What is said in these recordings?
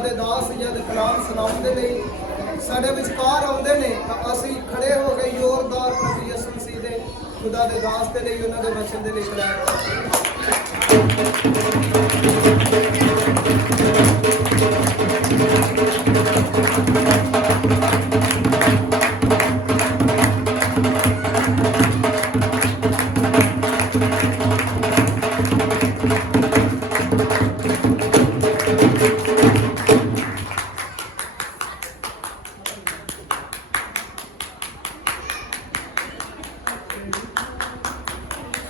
ਦੇ ਦਾਸ ਜਦ ਕਲਾਮ ਸੁਣਾਉਂਦੇ ਨੇ ਸਾਡੇ ਵਿਚਕਾਰ ਆਉਂਦੇ ਨੇ ਤਾਂ ਅਸੀਂ ਖੜੇ ਹੋ ਕੇ ਜ਼ੋਰਦਾਰ ਪ੍ਰਭੂ ਯਿਸੂ ਮਸੀਹ ਦੇ ਖੁਦਾ ਦੇ ਦਾਸ ਦੇ ਲਈ ਉਹਨਾਂ ਦੇ ਵਚਨ ਦੇ ਲਈ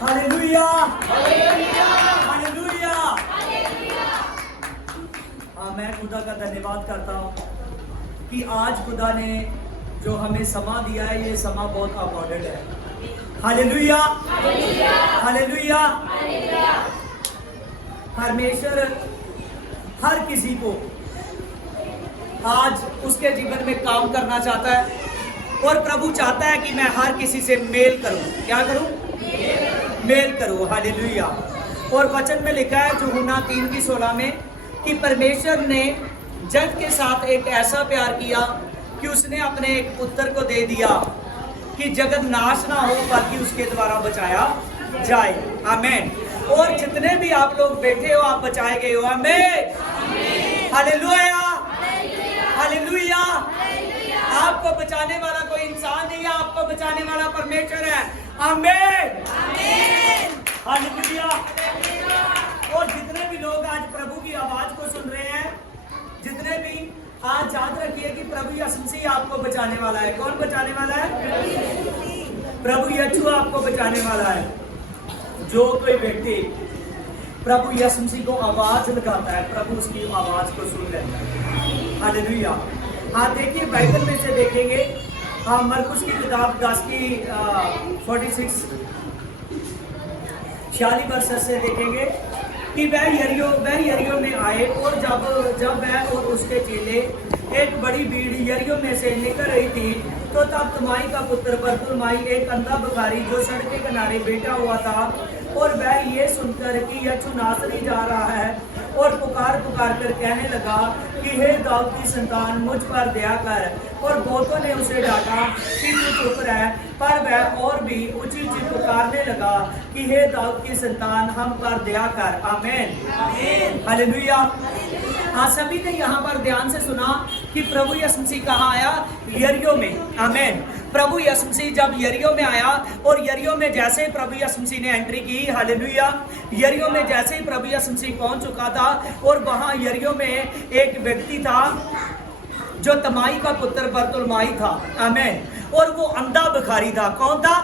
हालेलुया हालेलुया। मैं खुदा का धन्यवाद करता हूँ कि आज खुदा ने जो हमें समा दिया है, ये समा बहुत अकॉर्डेड है। Hallelujah hallelujah. परमेश्वर हर किसी को आज उसके जीवन में काम करना चाहता है और प्रभु चाहता है कि मैं हर किसी से मेल करूं। क्या करूं? मेल करो। हालेलुया। और वचन में लिखा है यूहन्ना 3:16 में कि परमेश्वर ने जग के साथ एक ऐसा प्यार किया कि उसने अपने एक पुत्र को दे दिया कि जगत नाश ना हो बल्कि उसके द्वारा बचाया जाए। आमीन। और जितने भी आप लोग बैठे हो आप बचाए गए हो। आमीन। Hallelujah hallelujah. आपको बचाने वाला कोई इंसान नहीं है, आपको बचाने वाला परमेश्वर है। आमीन हालेलुया। और जितने भी लोग आज प्रभु की आवाज को सुन रहे हैं, जितने भी आज याद रखिए कि प्रभु यीशु मसीह आपको बचाने वाला है। कौन बचाने वाला है? प्रभु यीशु आपको बचाने वाला है। जो कोई व्यक्ति प्रभु यीशु मसीह को आवाज लगाता है, प्रभु उसकी आवाज को सुन लेता है। हालेलुया। हाँ देखिए, बाइबल में से देखेंगे, हाँ मरकुस की किताब 10 की 46 46 वर्ष से देखेंगे कि वह यरीहो में आए और जब वह और उसके चेले एक बड़ी भीड़ यरीहो में से निकल रही थी तो तब तमाई का पुत्र बरतुलमाई एक अंधा भिखारी जो सड़क के किनारे बैठा हुआ था और वह ये सुनकर कि यीशु नासरी जा रहा है और पुकार कर कहने लगा कि हे दाऊद की संतान मुझ पर दया कर। और बहुतों ने उसे डांटा कि तू चुप रह, पर वह और भी ऊंची ऊंची पुकारने लगा कि हे दाऊद की संतान हम पर दया कर। आमीन हालेलुया। हाँ सभी ने यहाँ पर ध्यान से सुना कि प्रभु यीशु मसीह कहाँ आया? यरीहो में। आमीन। प्रभु यीशु मसीह जब यरीहो में आया और यरीहो में जैसे ही प्रभु यीशु मसीह ने एंट्री की, हालेलुया, यरीहो में जैसे ही प्रभु यीशु मसीह पहुंच चुका था और वहां यरीहो में एक व्यक्ति था जो तमाई का पुत्र बरतुलमाई था। आमीन। और वो अंधा भिखारी था। कौन था?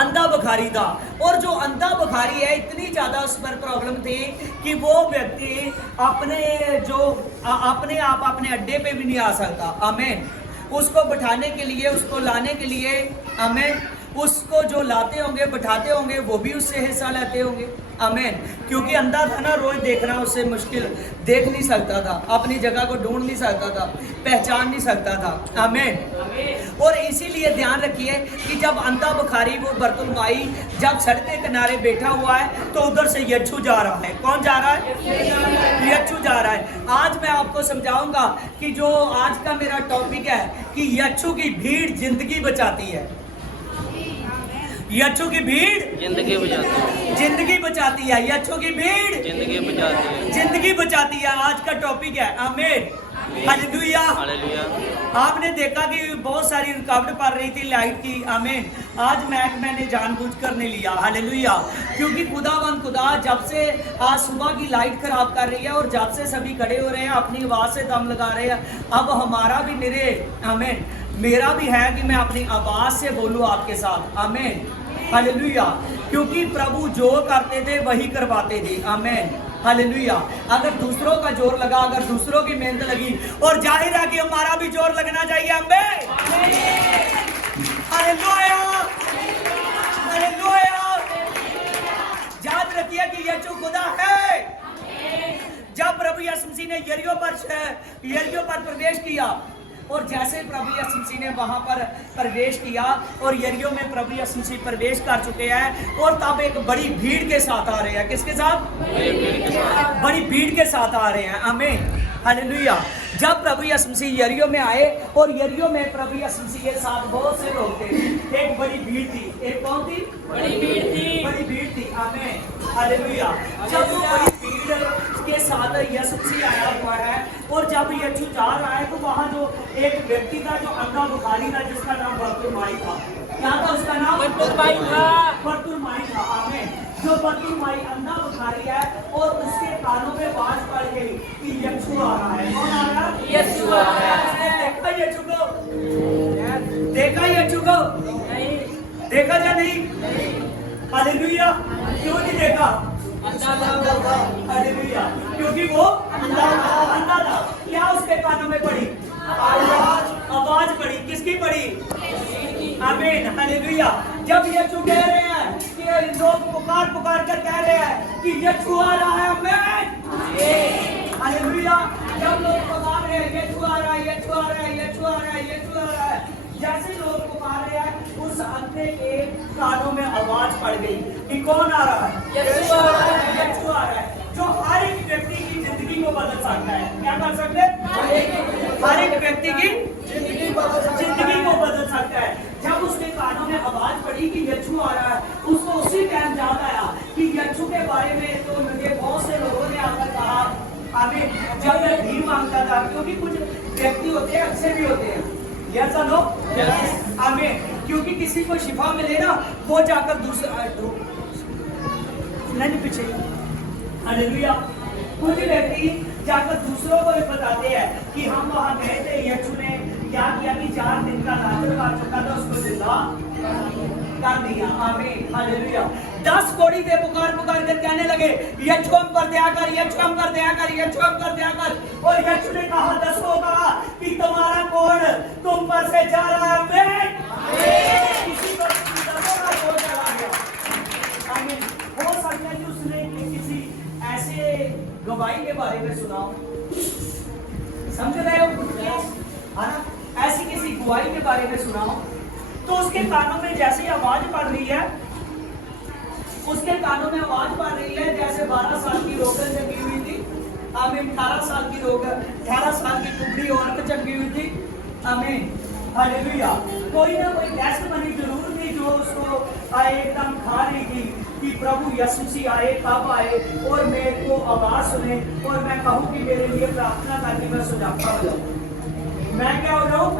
अंधा भिखारी था। और जो अंधा भिखारी है, इतनी ज्यादा उस पर प्रॉब्लम थी कि वो व्यक्ति अपने आप अपने अड्डे पे भी नहीं आ सकता। आमीन। उसको बैठाने के लिए, उसको लाने के लिए, आमीन, उसको जो लाते होंगे बैठाते होंगे वो भी उससे हिस्सा लेते होंगे। आमीन। क्योंकि अंधा था ना, रोज देखना उससे मुश्किल, देख नहीं सकता था, अपनी जगह को ढूंढ नहीं सकता था, पहचान नहीं सकता था। आमीन। और इसीलिए ध्यान रखिए कि जब अंधा भिखारी वो बरतुलमाई जब सड़क के किनारे बैठा हुआ है तो उधर से यीशु जा रहा है। कौन जा रहा है? यीशु जा रहा है। आज मैं आपको समझाऊंगा कि जो आज का मेरा टॉपिक है कि यीशु की भीड़ जिंदगी बचाती है। यीशु की भीड़ जिंदगी बचाती है। यीशु की भीड़ जिंदगी बचाती है। आज का टॉपिक है। आमीन हालेलुया। आपने देखा कि बहुत सारी रुकावट पड़ रही थी लाइट की। आमीन। आज मैंने जानबूझकर नहीं लिया। हालेलुया। क्योंकि खुदा जब से आज सुबह की लाइट खराब कर रही है और जब से सभी खड़े हो रहे हैं, अपनी आवाज से दम लगा रहे हैं, अब हमारा भी आमीन, मेरा भी है कि मैं अपनी आवाज से बोलूं आपके साथ। आमीन हालेलुया। क्योंकि प्रभु जो करते थे वही करवाते थे। आमीन हालेलुया। अगर दूसरों का जोर लगा, अगर दूसरों की मेहनत लगी, और जाहिर है कि हमारा भी जोर लगना चाहिए। आमीन हालेलुया हालेलुया। याद रखिए कि यीशु खुदा है। जब प्रभु यीशु मसीह ने यरीहो पर प्रवेश किया और जैसे प्रभु यीशु मसीह ने वहां पर प्रवेश किया और यरीहो में प्रभु यीशु मसीह प्रवेश कर चुके हैं और तब एक बड़ी भीड़ के साथ आ रहे हैं। किसके साथ? बड़ी भीड़ के साथ आ रहे हैं। आमीन हालेलुया। जब प्रभु यीशु मसीह यरीहो में आए और यरीहो में प्रभु यीशु मसीह के साथ बहुत से लोग थे, एक बड़ी भीड़ थी। एक कौन थी? बड़ी भीड़ थी। बड़ी भीड़ थी। आमीन हालेलुया। जब वो बड़ी भीड़ के साथ यीशु मसीह आया हुआ है और जब यीशु जा रहा है तो वहाँ जो एक व्यक्ति था जो अंधा बुखारी था जिसका नाम बरतुलमाई था। क्या था उसका नाम? बरतुलमाई था। बरतुलमाई था। आमीन। जो बरतुलमाई अंधा बुखारी है और उसके कानों में आवाज पड़ गई कि यीशु आ रहा है। कौन आ रहा है? यीशु आ रहा है। उसने देखा यीशु को? देखा यीशु को? नहीं। देखा या नहीं? हालेलुया। क्यों नहीं देखा? हालेलुया। क्योंकि वो अंधा था। क्या उसके कानों में पड़ी? आवाज पड़ी। किसकी पड़ी? आमीन हालेलुया। जब यीशु कह रहे हैं कि लोग पुकार कर कह रहे हैं कि यीशु आ रहा है, आमीन हालेलुया। जब लोग पुकार रहे हैं यीशु आ रहा है, यीशु आ रहा है, यीशु आ रहा है, यीशु आ रहा है, जैसे लोग पुकार रहे हैं उस अंधे के कानों में आवाज पड़ गई कि कौन आ रहा है? यीशु आ रहा है। यीशु आ रहा है, जो हर एक व्यक्ति की जिंदगी को बदल सकता है। क्या कर सकते हैं? हर एक व्यक्ति की जिंदगी को बदल सकता है। जब उसके कानों में आवाज पड़ी कि यीशु आ रहा है, उसको उसी टाइम याद आया कि यीशु के बारे में तो मुझे बहुत से लोगों ने आकर कहा। आमीन। जब मैं भीख मांगता था, क्योंकि कुछ व्यक्ति होते हैं अच्छे भी होते हैं, यस नो? आमीन। क्योंकि किसी को शिफा मिले ना, वो जाकर दूसरा नहीं पीछे हालेलुया। कुछ व्यक्ति जाकर दूसरों को बताते हैं कि हम वहां गए थे, यीशु ने क्या किया कि 4 दिन का लाजर आ चुका था, उसको जिंदा कर दिया। आमीन हालेलुया। 10 कोड़ी थे, पुकार कर कहने लगे यीशु हम पर दया कर, यीशु हम पर दया कर, यीशु हम पर दया कर। और यीशु ने कहा 10 को कहा कि तुम्हारा कोढ़ तुम पर से जा रहा है। आमीन। किसी को 10 का कोढ़ चला गया। आमीन। हो सकता है कि उसने किसी ऐसे गवाही के बारे में सुना, समझ रहे हो? है ना? ऐसी किसी गवाही के बारे में सुना, तो उसके कानों में जैसे आवाज पड़ रही है, उसके कानों में आवाज पड़ रही है जैसे 12 साल की रोगन जगी हुई थी। आमीन। 18 साल की रोगन, 18 साल की कुबड़ी औरत जगी हुई थी। आमीन हालेलुया। कोई ना कोई टेस्ट बनी जरूर थी जो उसको एकदम खा रही थी कि प्रभु यीशु मसीह आए, कब आए और मेरे को आवाज सुने और मैं कहूँ कि मेरे लिए प्रार्थना करके मैं सुजाता हो जाऊँ। मैं क्या हो जाऊँ?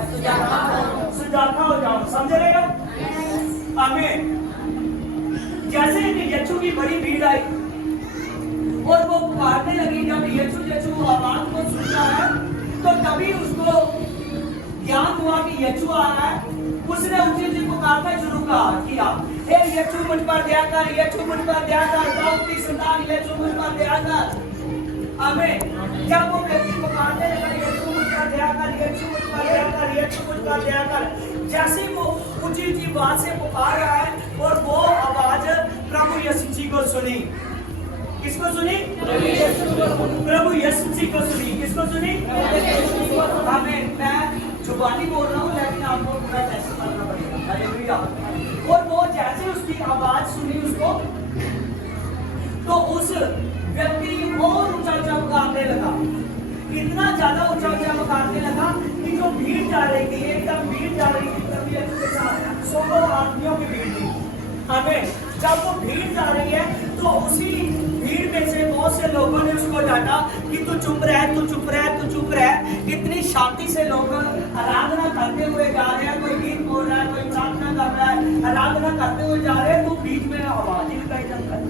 सुजाता हो जाऊँ। समझ रहे हो? आमीन। जैसे कि यीशु की बड़ी भीड़ आई और वो पुकारने लगी, जब यीशु आवाज को सुनता है तो तभी उसको ज्ञान हुआ कि यीशु आ रहा है। उसने ऊंची पुकारना शुरू किया, हे यीशु मुझ पर दया कर, यीशु मुझ पर दया कर, दाऊद की संतान यीशु मुझ पर दया कर। आमीन। जब वो व्यक्ति पुकारने लगा यीशु मुझ पर दया कर, यीशु मुझ पर दया कर, यीशु मुझ पर दया कर, जैसे वो ऊंची बात से पुकार रहा है और वो आवाज प्रभु यीशु जी को सुनी। किसको सुनी? प्रभु यीशु जी को सुनी। किसको सुनी? आमीन। मैं जुबानी बोल रहा हूँ लेकिन आपको पूरा टेस्ट करना पड़ेगा। हालेलुया। और वो जैसे उसकी आवाज सुनी उसको, तो उस व्यक्ति और ऊंचा पुकारने लगा, इतना ज्यादा ऊंचा पुकारने लगा कि जो भीड़ जा रही थी, एकदम भीड़ जा रही थी, तभी के साथ 100 आदमियों की भीड़ थी। आमीन। जब वो भीड़ जा रही है तो उसी भीड़ में से बहुत से लोगों ने उसको डांटा कि तू चुप रह, तू चुप रह, तू चुप रह। इतनी शांति से लोग आराधना करते हुए जा रहे हैं, कोई गीत बोल रहा है, कोई प्रार्थना कर रहा है, आराधना करते हुए जा रहे हैं, तो बीच में आवाज ही निकाली जाता है।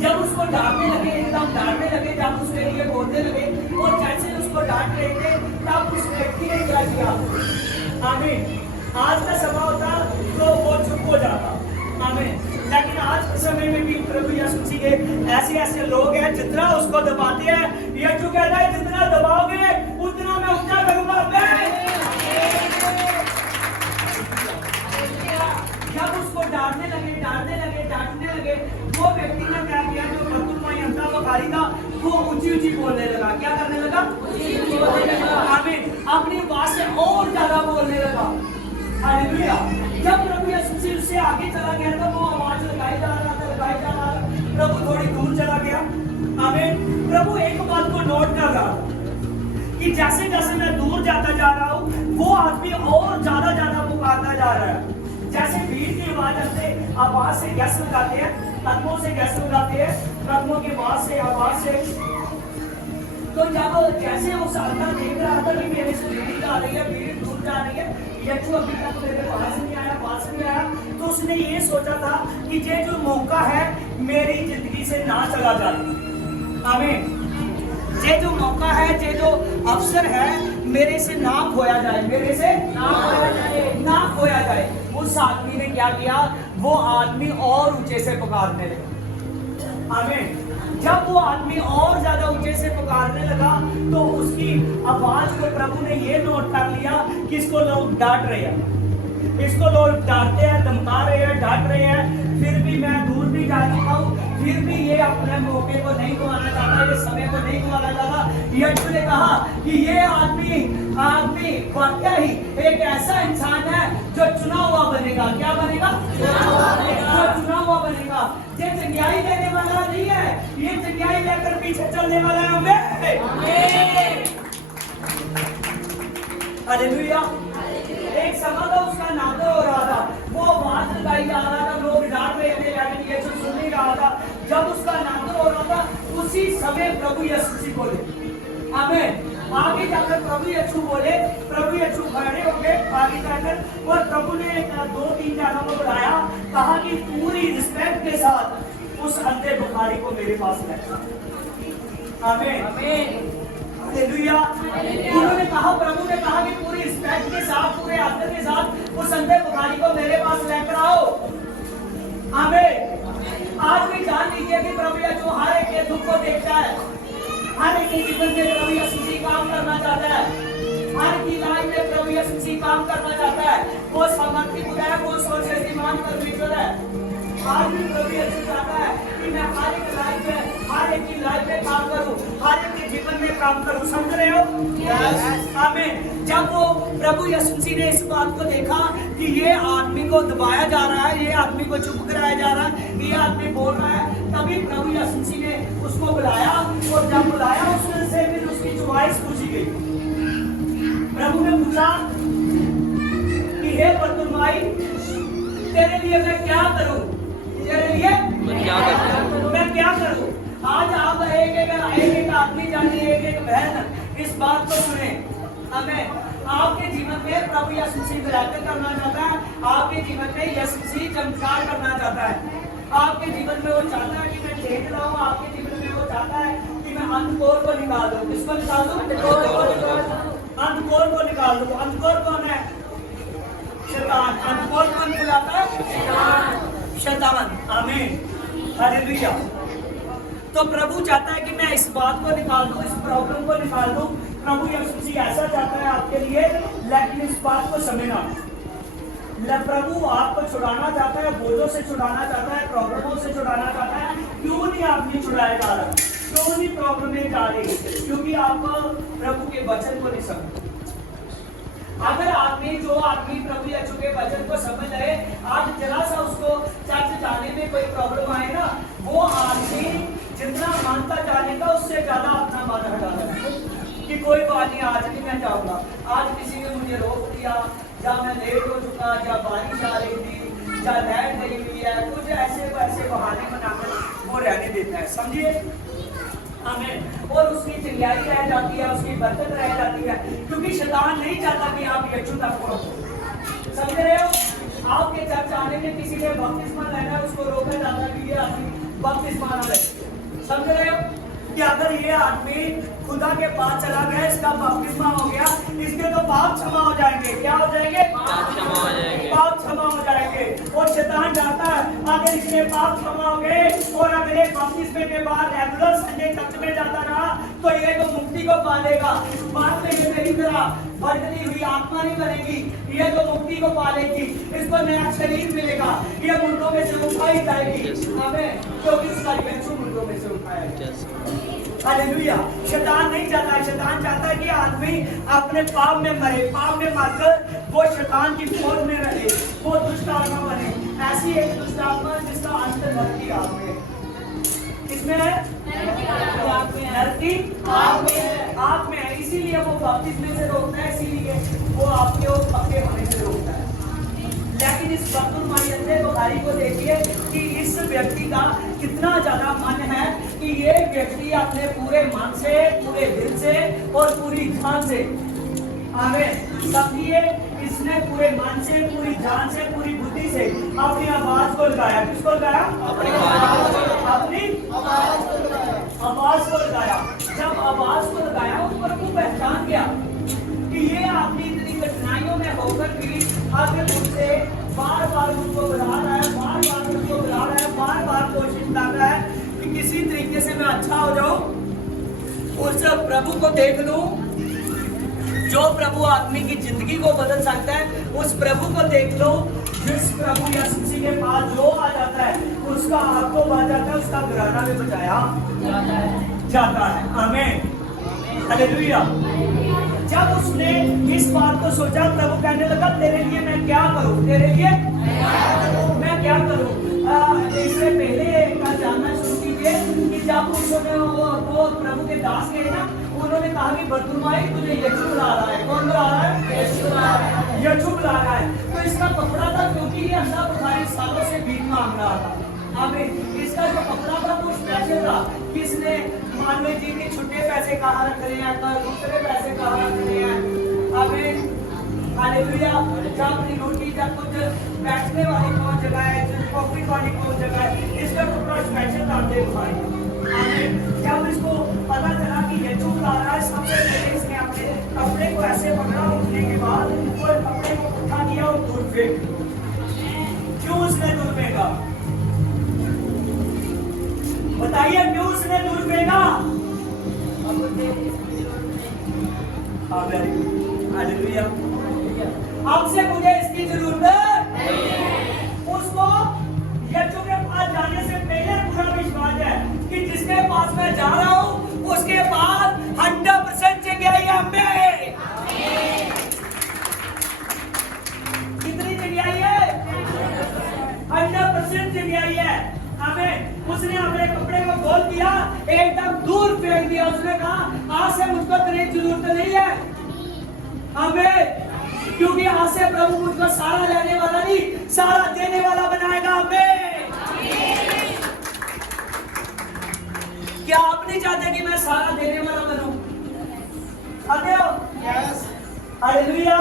जब उसको डांटने लगे, एकदम डांटने लगे, जब उसके लिए बोलने लगे और जैसे उसको डांट रहे थे तब उस व्यक्ति ने क्या किया? आमीन। आज का समय होता तो वो चुप हो जाता। आमीन। लेकिन आज के समय में भी प्रभु यीशु मसीह के ऐसे लोग हैं, जितना उसको दबाते हैं, यीशु कहता है जितना दबाओगे उतना मैं ऊंचा करूंगा। जब उसको डांटने लगे, वो व्यक्ति ने क्या किया? जो बरतुलमाई अंधा बुखारी था, वो ऊंची बोलने लगा। क्या करने लगा? आमीन। अपनी आवाज से और ज्यादा बोलने लगा। हालेलुया। जब प्रभु यीशु मसीह उससे आगे चला गया तो वो आवाज लगाई जा रहा था, प्रभु थोड़ी दूर चला गया। आमीन। प्रभु एक बात को नोट कर रहा था कि जैसे जैसे मैं दूर जाता जा रहा हूँ, वो आदमी और ज्यादा पुकारता जा रहा है। जैसे भीड़ की आवाज से गैस लगाते हैं, कदमों से गैस लगाते हैं, कदमों की आवाज से। तो जब जैसे वो साधना देख रहा था कि मेरे से भीड़ आ रही है, भीड़ दूर जा रही है, यीशु अभी तक मेरे पास नहीं आया, तो उसने ये सोचा था कि ये जो मौका है मेरी जिंदगी से ना चला जाए। आमीन। ये जो मौका है, ये जो अवसर है, मेरे से ना खोया जाए, मेरे से ना खोया जाए। उस आदमी ने क्या किया? वो आदमी और ऊंचे से पुकारने लगा। आमीन। जब वो आदमी और ज्यादा ऊंचे से पुकारने लगा तो उसकी आवाज को प्रभु ने ये नोट कर लिया कि इसको लोग डांट रहे हैं, इसको लोग डांटते हैं, धमका रहे हैं, डांट रहे हैं, फिर भी मैं दूर भी जा चुका हूँ, फिर भी ये अपने मौके को नहीं गंवाना चाहता, ये समय को नहीं गंवाना चाहता। यीशु ने कहा कि ये आदमी वाकई ही एक ऐसा इंसान है जो चुना हुआ बनेगा। क्या बनेगा? जो चुना हुआ बनेगा। ये चंगाई देने वाला नहीं है, ये चंगाई लेकर पीछे चलने वाला है। हमें हालेलुया। एक सभा का उसका नादर हो रहा था, वो आवाज लगाई जा रहा था, लोग डांट रहे थे, लेकिन यीशु सुन नहीं रहा था। जब उसका नादर हो रहा था, उसी समय प्रभु यीशु बोले। आमीन। आगे जाकर प्रभु यीशु बोले, प्रभु यीशु खड़े हो गए आगे जाकर, और प्रभु ने 2-3 जनों को बुलाया, कहा कि पूरी रिस्पेक्ट के साथ उस अंधे बुखारी को मेरे पास लेकर। आमीन। हालेलुया। उन्होंने कहा, प्रभु ने कहा कि पूरी रिस्पेक्ट के साथ, पूरे आदर के साथ उस अंधे बुखारी को मेरे पास लेकर आओ। आमीन। आज भी जान लीजिए कि प्रभु यीशु हर एक के दुख को देखता है, हर एक के जीवन में प्रभु यीशु काम करना चाहता है, हर की लाइफ में प्रभु यीशु काम करना चाहता है। वो सामर्थ्य खुदा है, वो सर्वशक्तिमान परमेश्वर है। आज भी प्रभु यीशु चाहता है कि मैं हर एक लाइफ में, हर एक की लाइफ में काम करूं, हर एक के जीवन में काम करूं। समझ रहे हो? आमीन। जब वो प्रभु यीशु ने इस बात को देखा कि ये आदमी को दबाया जा रहा है, ये आदमी को चुप कराया जा रहा है, ये आदमी बोल रहा है, तभी प्रभु यीशु ने उसको बुलाया, और जब बुलाया उससे फिर उसकी चॉइस पूछी गई। प्रभु ने पूछा कि हे बरतुलमाई, तेरे लिए मैं क्या करूं? तेरे लिए मैं क्या करूं? आज आप एक आदमी जाने, एक बहन इस बात को सुने। हमें आपके जीवन में प्रभु यीशु विराजमान करना चाहता है, आपके जीवन में यीशु चमत्कार करना चाहता है, आपके जीवन में वो चाहता है कि मैं चेंज लाऊं, आपके जीवन में वो चाहता है कि मैं अंधकोर को निकाल दूं। किसको निकाल दूं? अंधकोर को निकाल दूं। अंधकोर कौन है? शैतान। अंधकोर कौन बुलाता है? शैतान। आमीन। हालेलुया। तो प्रभु चाहता है कि मैं इस बात को निकाल दूं, इस प्रॉब्लम को निकाल दूं। प्रभु यीशु ऐसा चाहता है आपके लिए, लेकिन इस बात को समझना, प्रभु आपको छुड़ाना चाहता है, बोझों से छुड़ाना चाहता है, प्रॉब्लमों से छुड़ाना चाहता है। क्यों नहीं आप नहीं छुड़ाया जा रहा? क्यों नहीं प्रॉब्लम जा रही? क्योंकि आप प्रभु के वचन को नहीं समझते। अगर जो आदमी प्रभु यीशु के वचन को समझ रहे, आज जरा सा उसको चर्च जाने में कोई प्रॉब्लम आए ना, वो आदमी जितना मानता जाने का उससे ज्यादा अपना मन हटा रहा है कि कोई बात नहीं, आज नहीं मैं जाऊंगा, आज किसी ने मुझे रोक दिया, या मैं लेट हो चुका, या बारिश आ रही थी, या लाइट गई हुई है, कुछ ऐसे वैसे बहाने बनाकर वो रहने देता है। समझिए? हमें और उसकी चिंगारी रह जाती है, उसकी बरकत रह जाती है, क्योंकि शैतान नहीं चाहता कि आप यीशु तक पहुंचो। समझ रहे हो? आपके चर्च आने में किसी ने बपतिस्मा लेना है, उसको रोका जाता है कि ये आदमी बपतिस्मा ना ले। समझ रहे हो कि अगर ये आदमी खुदा के पास चला गया, इसका बपतिस्मा हो गया, इसके तो पाप क्षमा हो जाएंगे। क्या हो जाएंगे? पाप क्षमा हो जाएंगे। और शैतान चाहता है अगर इसके पाप क्षमा हो गए और अगर ये बपतिस्मे के बाद रेगुलर संडे चर्च में जाता रहा तो ये तो मुक्ति को पालेगा। बाद में ये मेरी तरह बढ़ती हुई आत्मा नहीं बनेगी, ये तो मुक्ति को पालेगी, इसको नया शरीर मिलेगा, ये मुर्दों में से उठाई जाएगी। हमें क्योंकि इसका यीशु मुर्दों में से उठाया। हालेलुया। शैतान नहीं चाहता है, शैतान चाहता है कि आदमी अपने पाप में मरे, पाप में मरकर वो शैतान की फौज में रहे, वो दुष्ट आत्मा बने, ऐसी एक दुष्ट आत्मा जिसका अंत मरती आत्मा है। किसमें है? नर की आंख में है, इसीलिए वो बपतिस्मे से रोकता है, इसीलिए वो आपके और पक्के होने से रोकता है। लेकिन इस बदतुलमाई अंधे बुखारी को देखिए कि इस व्यक्ति का कितना ज्यादा मन है कि ये व्यक्ति अपने पूरे मन से, पूरे दिल से और पूरी जान से, आमीन, समझिए, इसने पूरे मन से, पूरी जान से, पूरी बुद्धि से अपनी आवाज को लगाया। किसको लगाया? अपनी आवाज को लगाया। जब आवाज को लगाया उस पर वो पहचान गया कि ये अपनी इतनी कठिनाइयों में होकर भी आगे मुझसे बार बार मुझको बुला रहा है, बार बार मुझको बुला रहा है, बार बार कोशिश कर रहा है कि किसी तरीके से मैं अच्छा हो जाऊं, उस प्रभु को देख लूं। जो प्रभु आदमी की जिंदगी को बदल सकता है, उस प्रभु को देख लो। जिस प्रभु यीशु मसीह के पास जो आ जाता है उसका हाथ को बाज जाता है, उसका घराना भी बचाया जाता है। आमीन, हालेलुया। जब उसने इस बात को सोचा, प्रभु कहने लगा तेरे लिए मैं क्या करूं, तेरे लिए मैं क्या करूं। इससे पहले का जानना शुरू कीजिए कि जब उन्होंने वो प्रभु के दास गए ना, उन्होंने कहा कि बरतुलमाई तुझे यीशु बुला रहा है। कौन बुला रहा है? यीशु बुला रहा है। तो इसका कपड़ा था, क्योंकि ये अंधा बुखारी सालों से भीख मांग रहा था। आमीन। इसका जो कपड़ा था वो स्पेशल था। किसने मानवे जी के छुट्टे पैसे कहाँ रख रहे हैं, दूसरे पैसे कहाँ रख रहे हैं। आमीन, हालेलुया। जब अपनी रोटी, जब कुछ बैठने वाली कौन जगह है, कॉफी वाली कौन जगह है, इसका कपड़ा स्पेशल था अंधे बुखारी। जब इसको पता चला कि यीशु बुला रहा है, सबसे पहले इसने अपने कपड़े को ऐसे पकड़ा, उठने के बाद और कपड़े को उठा दिया और दूर फेंक। क्यों उसने दूर फेंका? बताइए, क्यों उसने दूर फेंका? हालेलुया। आपसे मुझे इसकी जरूरत नहीं। उसको यीशु के पास जाने से पहले पूरा विश्वास है कि जिसके पास मैं जा रहा हूं उसके पास 100% जगह है। हमें कितनी जगह है? 100% जगह है। हमें उसने अपने कपड़े को खोल दिया, एकदम दूर फेंक दिया। उसने कहा आज से मुझको तेरी जरूरत नहीं है। हमें, क्योंकि आज से प्रभु मुझको सारा लेने वाला नहीं, सारा देने वाला बनाएगा। हमें, क्या आप नहीं चाहते कि मैं सारा देने वाला बनूं? चाहते हो? यस। हालेलुया।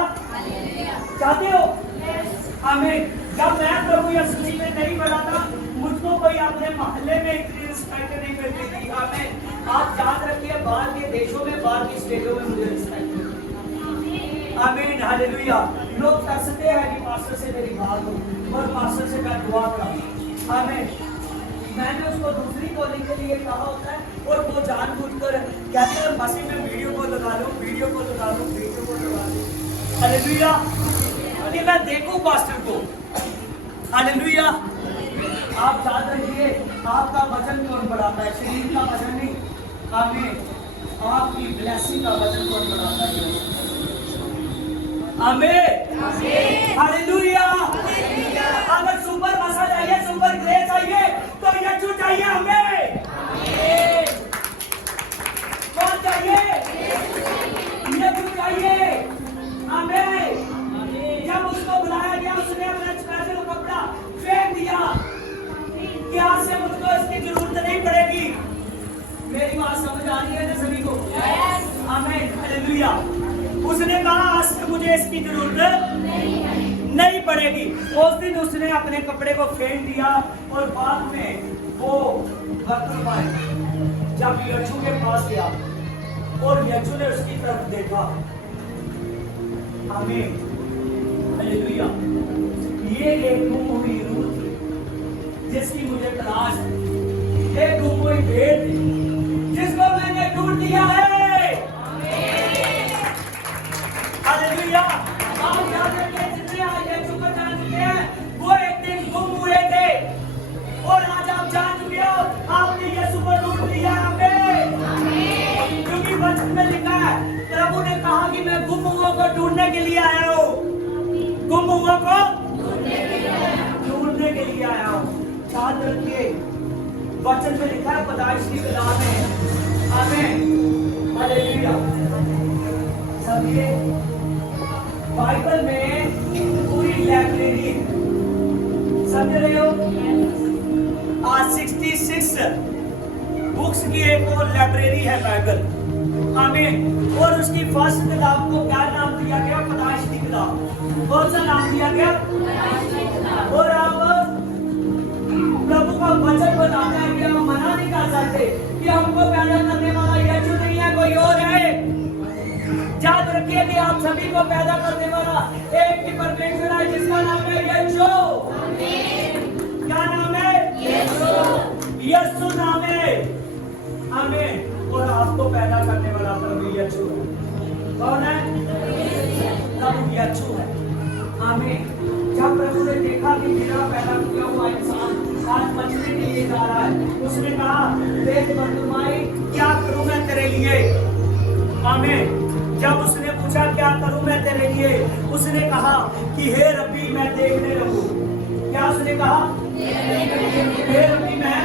चाहते हो? आमीन। जब मैं प्रभु यीशु मसीह में नहीं बना था, मुझको कोई अपने मोहल्ले में इतनी रिस्पेक्ट नहीं मिलती थी। आमीन। आप याद रखिए, बाहर के देशों में, बाहर की स्टेटों में मुझे रिस्पेक्ट मिलती। आमीन, हालेलुया। लोग तरसते हैं कि पास्टर से मेरी बात हो और पास्टर से मैं दुआ करूं। आमीन। मैंने उसको दूसरी कॉलिंग के लिए कहा होता है और वो जानबूझकर कहते हैं मसीह में वीडियो को लगा लो, वीडियो को लगा लो, वीडियो को लगा लो। हालेलुया। कि मैं देखूं पास्टर को। हालेलुया। आप याद रखिए, आपका वजन कौन बढ़ाता है? शरीर का वजन नहीं। आमीन। आपकी ब्लेसिंग का वजन कौन बढ़ाता है? आमीन, हालेलुया। अगर सुपर मसा चाहिए, सुपर ग्रेस चाहिए, तो यीशु चाहिए। हमें कौन चाहिए? यीशु चाहिए। आमीन। जब उसको बुलाया गया, उसने अपना स्पेशल कपड़ा फेंक दिया कि आज से मुझको इसकी जरूरत नहीं पड़ेगी। मेरी बात समझ आ रही है ना सभी को? आमीन, हालेलुया। उसने कहा आज से मुझे इसकी जरूरत नहीं पड़ेगी। उस दिन उसने अपने कपड़े को फेंक दिया और बाद में वो बरतुलमाई जब यीशु के पास गया और यीशु ने उसकी तरफ देखा। आमीन, हालेलुया। ये एक गुम हुई रूह थी जिसकी मुझे तलाश थी। एक गुम हुई भेड़ थी जिसको मैंने ढूंढ लिया है। हालेलुया। आप याद रखिए, जितने आज यीशु को जान चुके हैं वो एक दिन गुम हुए थे और आज आप जान चुके हो, आपने यीशु को ढूंढ लिया। हमें, क्योंकि वचन में लिखा है, प्रभु ने कहा कि मैं गुम हुओं को ढूंढने के लिए आया हूँ। गुम हुओं को ढूंढने के लिए आया हूँ। याद रखिए, वचन में लिखा है पैदाइश की किताब में, आमीन, हालेलुया। समझिए, बाइबल में पूरी लाइब्रेरी, समझ रहे हो, 66 बुक्स की एक और लाइब्रेरी है बाइबल, आमीन। और उसकी फर्स्ट किताब को क्या नाम दिया गया? पैदाइश की किताब। कौन सा नाम दिया गया? और अब प्रभु का वचन बताता है कि हम मना नहीं कर सकते कि हमको पैदा करने वाला यीशु नहीं है, कोई और है। याद रखिए कि आप सभी को पैदा करने वाला एक ही परमेश्वर है, जिसका नाम है यीशु। क्या नाम है? यीशु नाम है, आमीन। और आपको पैदा करने वाला प्रभु यीशु कौन है? प्रभु यीशु है, आमीन। जब प्रभु ने देखा कि मेरा पैदा किया हुआ इंसान आज बचने के लिए जा रहा है, उसने कहा, देख बरतुमाई, क्या करूं मैं तेरे लिए, आमीन। जब उसने पूछा क्या करूं मैं तेरे लिए, उसने कहा कि हे रब्बी मैं देखने लगूं। क्या उसने कहा? हे रब्बी मैं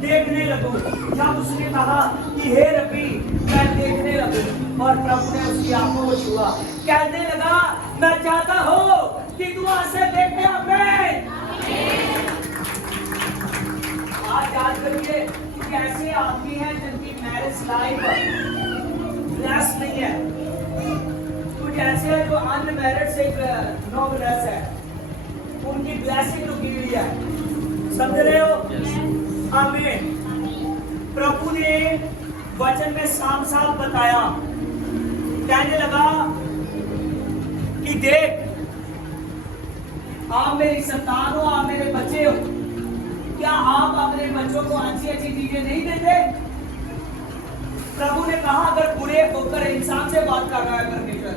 देखने लगूं। जब उसने कहा कि हे रब्बी मैं देखने लगूं, और प्रभु ने उसकी आंखों को छुआ, कहने लगा, मैं चाहता हूं कि तू आंखें देखे, आमीन। आज याद करिए कि ऐसे आदमी हैं जिनकी मैरिज लाइफ ब्लेस नहीं है, कुछ ऐसे हैं जो अनमैरिड से नो ब्लेस है, उनकी ब्लेसिंग रुकी हुई है, समझ रहे हो, आमीन। प्रभु ने वचन में साफ साफ बताया, कहने लगा कि देख, आप मेरी संतान हो, आप मेरे बच्चे हो, क्या आप अपने बच्चों को अच्छी अच्छी चीजें नहीं देते? प्रभु ने कहा, अगर बुरे होकर इंसान से बात कर रहा है परमेश्वर,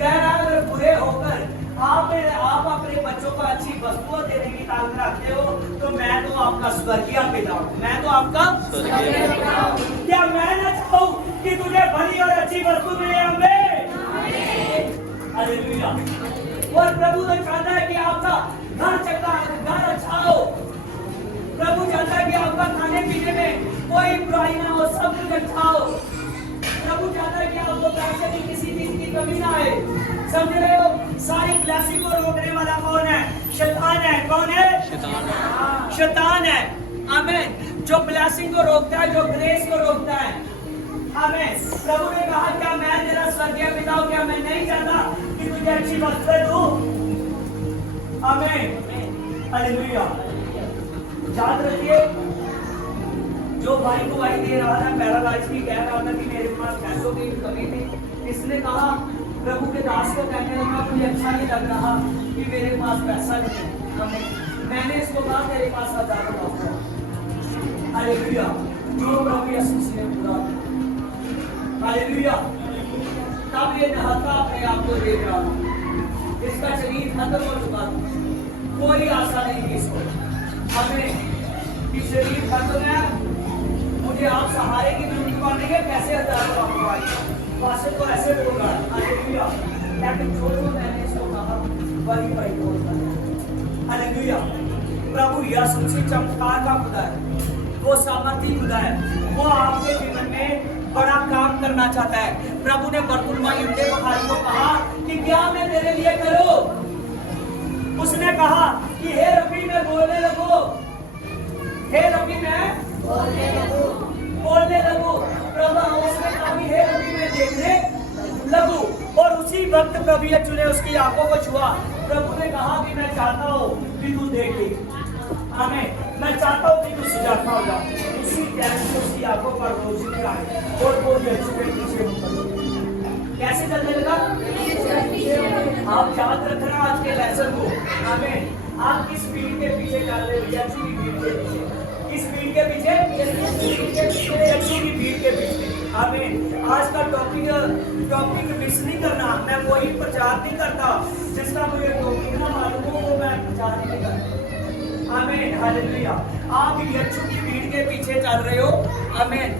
कह रहा है अगर बुरे होकर आप अपने बच्चों को अच्छी वस्तुएं देने की ताकत रखते हो, तो मैं तो आपका स्वर्गीय पिता हूं, मैं तो आपका स्वर्गीय पिता हूं। क्या मैं न चाहूं कि तुझे भली और अच्छी वस्तु मिले? आमीन, हालेलुया। और प्रभु तो चाहता है कि आपका घर अच्छा हो। प्रभु चाहता है कि आपका खाने पीने में कोई बुराई ना हो, सब कुछ अच्छा हो। प्रभु चाहता है कि आपको पैसे की किसी चीज की कमी ना आए, समझ रहे हो। सारी ब्लेसिंग को रोकने वाला कौन है? शैतान है। कौन है? शैतान है, आमीन। जो ब्लेसिंग को रोकता है, जो ग्रेस को रोकता है, आमीन। प्रभु ने कहा, क्या मैं तेरा स्वर्गीय पिता हूं, क्या मैं नहीं चाहता कि तुझे अच्छी वस्तुएं दूं? आमीन, हालेलुया। याद रखिए, जो भाई को भाई दे रहा था, पैरालाइज की कह रहा था कि मेरे पास पैसों की कमी थी, इसने कहा, प्रभु के दास को कहने लगा, मुझे अच्छा नहीं लग रहा कि मेरे पास पैसा नहीं है। मैंने इसको कहा, तेरे पास 1000 रुपया, हालेलुया। जो प्रभु यीशु ने पूरा, हालेलुया। तब ये नहाता अपने आप को देख रहा था, इसका शरीर खत्म हो चुका था, कोई आशा नहीं थी इसको, हमें कि शरीर खत्म है, मुझे आप सहारे की जरूरत पड़ेगी, कैसे 1000 रुपया पासे तो ऐसे बोल रहा है, हालेलुया। लेकिन जो मैंने इसको कहा वही भाई बोलता है, हालेलुया। प्रभु यीशु मसीह चमत्कार का खुदा है, वो सामर्थी खुदा है, वो आपके जीवन में बड़ा काम करना चाहता है। प्रभु ने बरतुलमाई अंधे भिखारी को कहा कि क्या मैं तेरे लिए करूं? उसने कहा कि हे रब्बी मैं बोलने लगूं, हे रब्बी मैं बोलने लगूं। प्रभु उसने कहा कि हे रब्बी मैं देखने लगूं, और उसी वक्त प्रभु यीशु ने उसकी आंखों को छुआ। प्रभु ने कहा कि मैं चाहता हूं कि तू देखे, आमीन। मैं चाहता हूं कि तू सुजाता हो जा। उसी टाइम से उसकी आंखों पर रोशनी आई और वो यीशु के पीछे कैसे चलने लगा? आप याद रखना आज के लेसन को, आमीन। आप किस भीड़ के पीछे चल रहे हो? यीशु की भीड़ के पीछे। किस भीड़ के पीछे? यीशु की भीड़ के पीछे, आमीन। आज का टॉपिक मिस नहीं करना। मैं वही प्रचार नहीं करता जिसका मुझे टॉपिक ना मालूम हो, वो मैं प्रचार नहीं करता, आमीन, हालेलुया। आप यीशु की भीड़ के पीछे चल रहे हो, आमीन।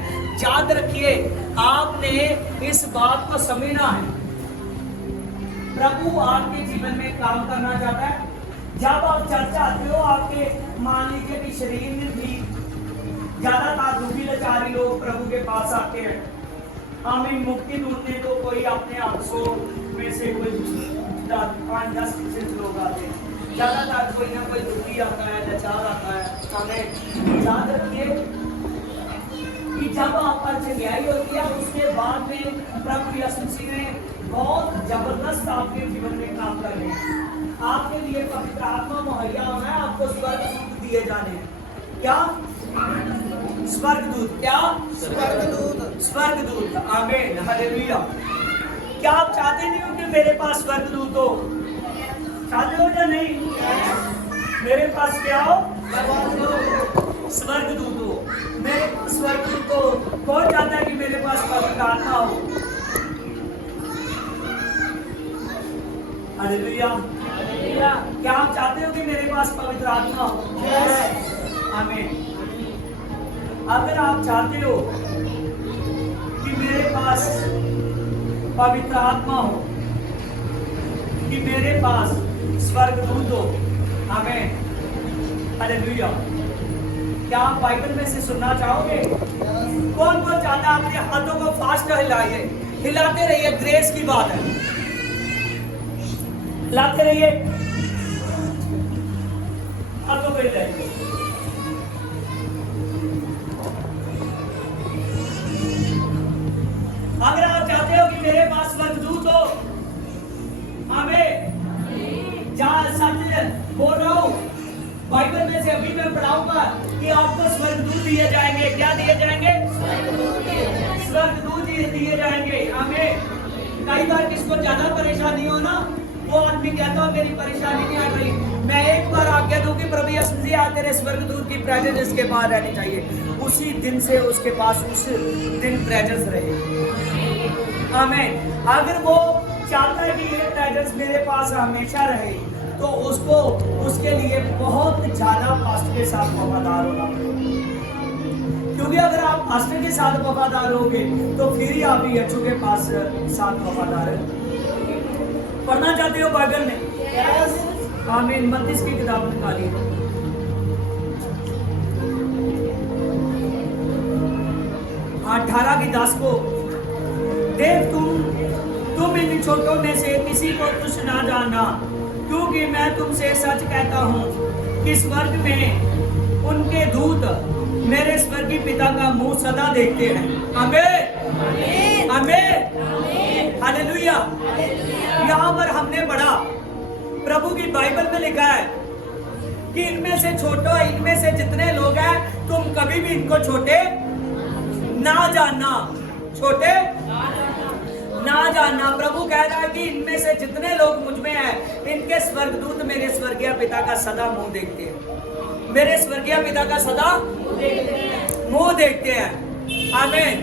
याद रखिए, आपने इस बात को समझना है, प्रभु आपके जीवन में काम करना चाहता है। जब आप चर्च आते हो, आपके मान लीजिए कि शरीर में भी ज्यादातर दुखी लाचारी लोग प्रभु के पास आते हैं। आमीन। मुक्ति ढूंढने तो कोई अपने 800 में से कोई 5-10% लोग आते हैं, ज्यादातर कोई ना कोई दुखी आता है, लाचार आता है। हमें याद रखिए कि जब आप पर चंगाई होती है उसके बाद में प्रभु यीशु मसीह ने बहुत जबरदस्त आपके जीवन में काम कर रहे हैं। आपके लिए पवित्र आत्मा मुहैया होना है, आपको स्वर्गदूत दिए जाने हैं। क्या स्वर्गदूत? क्या स्वर्गदूत? स्वर्गदूत। आमीन, हालेलुया। क्या आप चाहते नहीं हो कि मेरे पास स्वर्गदूत हो? चाहते हो या नहीं? मेरे पास क्या हो? स्वर्गदूत हो। मेरे स्वर्गदूत हो। कौन चाहता है कि मेरे पास पवित्र आत्मा हो? हालेलुया। क्या आप चाहते हो कि मेरे पास पवित्र आत्मा हो? आमीन। अगर आप चाहते हो कि मेरे पास पवित्र आत्मा हो, कि मेरे पास स्वर्गदूत हो, आमीन, हालेलुया, क्या आप बाइबल में से सुनना चाहोगे? कौन कौन चाहता है? अपने हाथों को फास्ट हिलाइए, हिलाते रहिए, ग्रेस की बात है, हिलाते रहिए, हाथों को हिलाइए। अगर आप चाहते हो कि मेरे पास स्वर्गदूत हो, हमें जहां सच बोल रहा हूं, बाइबल में से अभी मैं पढ़ाऊंगा कि आपको स्वर्गदूत दिए जाएंगे। क्या दिए जाएंगे? स्वर्गदूत दिए जाएंगे। हमें कई बार किसको ज्यादा परेशानी हो ना, वो आदमी कहता है मेरी परेशानी नहीं आ रही, मैं एक बार आज्ञा दूं कि प्रभु यीशु मसीह आ तेरे स्वर्गदूत की प्रेजेंस इसके पास रहनी चाहिए, उसी दिन से उसके पास उस दिन प्रेजेंस रहे। आमीन। अगर वो चाहता है कि ये प्रेजेंस मेरे पास हमेशा रहे तो उसको उसके लिए बहुत ज्यादा पास्टर के साथ वफादार होना पड़ेगा, क्योंकि अगर आप पास्टर के साथ वफादार होगे तो फिर ही आप यीशु के पास साथ वफादार है। पढ़ना चाहते हो बाइबल में? आमीन। मत्ती की किताब निकालिए, हाँ 18:10 को। देख तुम इन छोटों में से किसी को तुच्छ ना जानना, क्योंकि मैं तुमसे सच कहता हूँ कि स्वर्ग में उनके दूत मेरे स्वर्गीय पिता का मुंह सदा देखते हैं। आमीन, आमीन, हालेलुया। यहाँ पर हमने पढ़ा, प्रभु की बाइबल में लिखा है कि इनमें से छोटो, इनमें से जितने लोग हैं तुम कभी भी इनको छोटे ना जानना, छोटे ना जानना। प्रभु कह रहा है कि इनमें से जितने लोग मुझ में हैं, इनके स्वर्गदूत मेरे स्वर्गीय पिता का सदा मुंह देखते हैं, मेरे स्वर्गीय पिता का सदा मुंह देखते हैं। आमीन,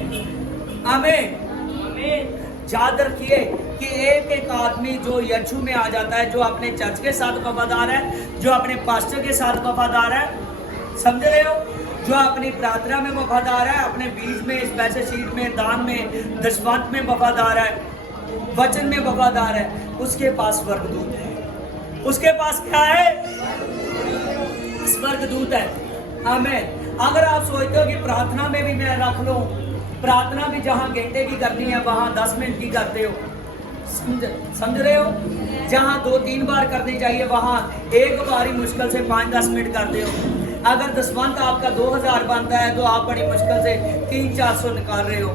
आमीन। याद रखिए कि एक एक आदमी जो यीशु में आ जाता है, जो अपने चर्च के साथ वफादार है, जो अपने पास्टर के साथ वफादार है, समझ रहे हो, जो अपनी प्रार्थना में वफादार है, अपने बीज में, स्पेशल शीट में, दान में, दशवंत में वफादार है, वचन में वफादार है, उसके पास स्वर्गदूत है। उसके पास क्या है? स्वर्गदूत है। आमीन। अगर आप सोचते हो कि प्रार्थना में भी मैं रख लूं, प्रार्थना भी जहां घंटे की करनी है वहां 10 मिनट की करते हो, समझ रहे हो, जहां 2-3 बार करनी चाहिए वहां एक बार ही मुश्किल से 5-10 मिनट करते हो। अगर दशवंत आपका 2000 बनता है तो आप बड़ी मुश्किल से 300-400 निकाल रहे हो।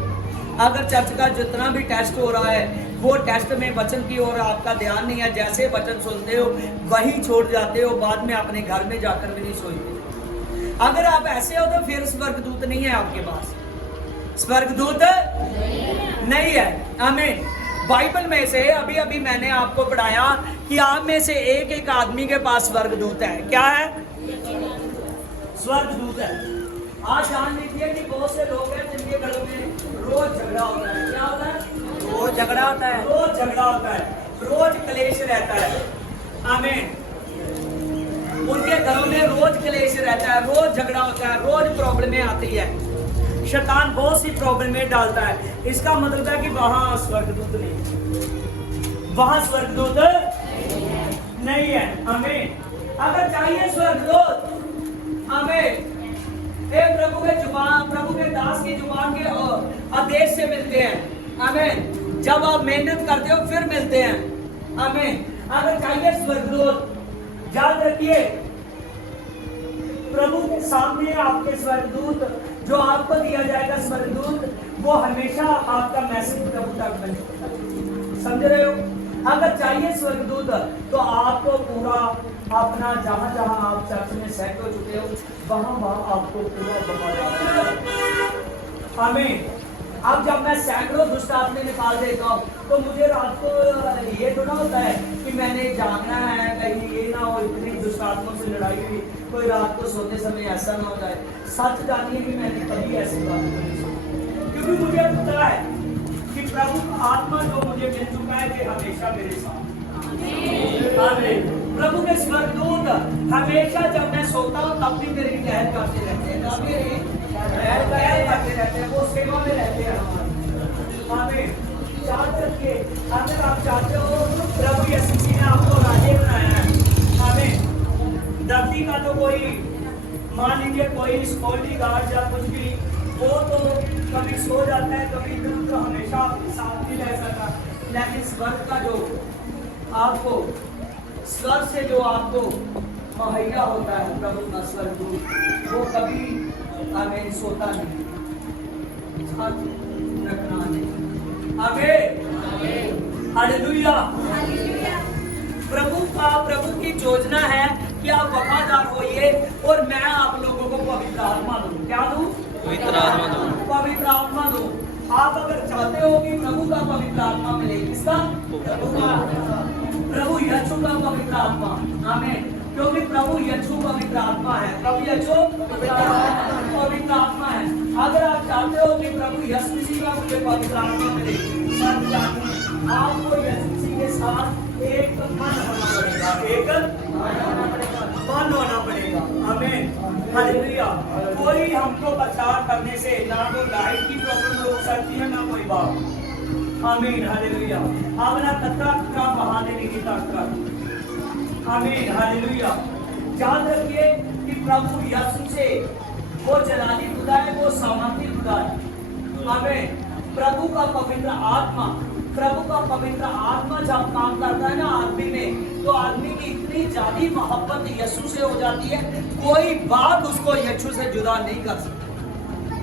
अगर चर्च का जितना भी टेस्ट हो रहा है वो टेस्ट में वचन की ओर आपका ध्यान नहीं है, जैसे वचन सुनते हो वही छोड़ जाते हो, बाद में अपने घर में जाकर भी नहीं सोचते। अगर आप ऐसे हो तो फिर स्वर्गदूत नहीं है आपके पास, स्वर्गदूत नहीं है। आमीन। बाइबल में से अभी अभी मैंने आपको पढ़ाया कि आप में से एक एक आदमी के पास स्वर्गदूत है। क्या है? स्वर्गदूत है। आज जान लीजिए कि बहुत से लोग हैं जिनके घरों में रोज झगड़ा होता है। क्या होता है? रोज झगड़ा होता है, रोज झगड़ा होता है, रोज क्लेश रहता है। आमीन। उनके घरों में रोज क्लेश रहता है, रोज झगड़ा होता है, रोज प्रॉब्लमें आती है, शैतान बहुत सी प्रॉब्लमें डालता है। इसका मतलब है कि वहां स्वर्गदूत नहीं है, वहां स्वर्गदूत नहीं है। आमीन। अगर चाहिए स्वर्गदूत, हमें हे प्रभु के दास की जुबान के आदेश से मिलते हैं। आमीन। जब आप मेहनत करते हो फिर मिलते हैं। आमीन। अगर चाहिए स्वर्गदूत, याद रखिए प्रभु के सामने आपके स्वर्गदूत, जो आपको दिया जाएगा स्वर्गदूत, वो हमेशा आपका मैसेज प्रभु तक पहुंचाएगा। समझ रहे हो? अगर चाहिए स्वर्गदूत तो आपको पूरा अपना जहां जहां आप चर्च में सेट हो चुके हो वहां आपको पूरा बता। आमीन। अब जब मैं सैकड़ों दुष्ट आत्मा निकाल देता हूँ तो मुझे रात को ये तो ना होता है कि मैंने जागना है, कहीं ये ना हो इतनी दुष्ट आत्माओं से लड़ाई हुई, कोई रात को सोते समय ऐसा ना हो जाए। सच जानिए कि मैंने कभी ऐसी बात नहीं सुनी, क्योंकि मुझे पता है कि प्रभु का आत्मा जो मुझे मिल चुका है कि हमेशा मेरे साथ। आमीन। प्रभु के स्वर्गदूत हमेशा जब मैं सोता हूँ तब भी मेरी कहल करते रहते हैं, तब मेरी कहल करते रहते हैं, वो सेवा में रहते हैं हमारे। आमीन। याद रखिए, अगर आप चाहते हो प्रभु यीशु मसीह ने आपको राजे बनाया है। आमीन। धरती का तो कोई मान लीजिए कोई सिक्योरिटी गार्ड या कुछ भी, वो तो कभी सो जाता है, कभी इधर तो हमेशा आपके साथ नहीं रह सकता। लेकिन स्वर्ग का जो आपको स्वर्ग से जो आपको मुहैया होता है प्रभु का स्वर्गदूत, वो कभी आमीन सोता नहीं, रखना नहीं। आमीन। हालेलुया। प्रभु की योजना है कि आप वफादार होइए और मैं आप लोगों को पवित्र आत्मा दूं। क्या दूं? पवित्र आत्मा दूं। पवित्र आत्मा दूं। आप अगर चाहते हो कि प्रभु का पवित्र आत्मा मिले, किसका? प्रभु का, प्रभु यीशु का पवित्र आत्मा। आमीन। क्योंकि प्रभु यीशु पवित्र आत्मा है। प्रभु यीशु पवित्र आत्मा है। अगर आप चाहते हो कि प्रभु यीशु मसीह का मुझे पवित्र आत्मा मिले, सब जानिए आपको यीशु मसीह के साथ एक मन होना पड़ेगा, एक मन होना पड़ेगा। आमीन। हालेलुया। कोई हमको प्रचार करने से ना तो लाइट की प्रॉब्लम रोक सकती है, ना कोई बात। आमीन। हालेलुया। अपना कतरा का बहाने नहीं ताकत। आमीन। हालेलुया। याद रखिए कि प्रभु यीशु से वो जलाली खुदा है, वो सामर्थी खुदा है। आमीन। प्रभु का पवित्र आत्मा जब काम करता है ना आदमी में, तो आदमी की इतनी ज्यादा मोहब्बत यीशु से हो जाती है, कोई बात उसको यीशु से जुदा नहीं कर सकती।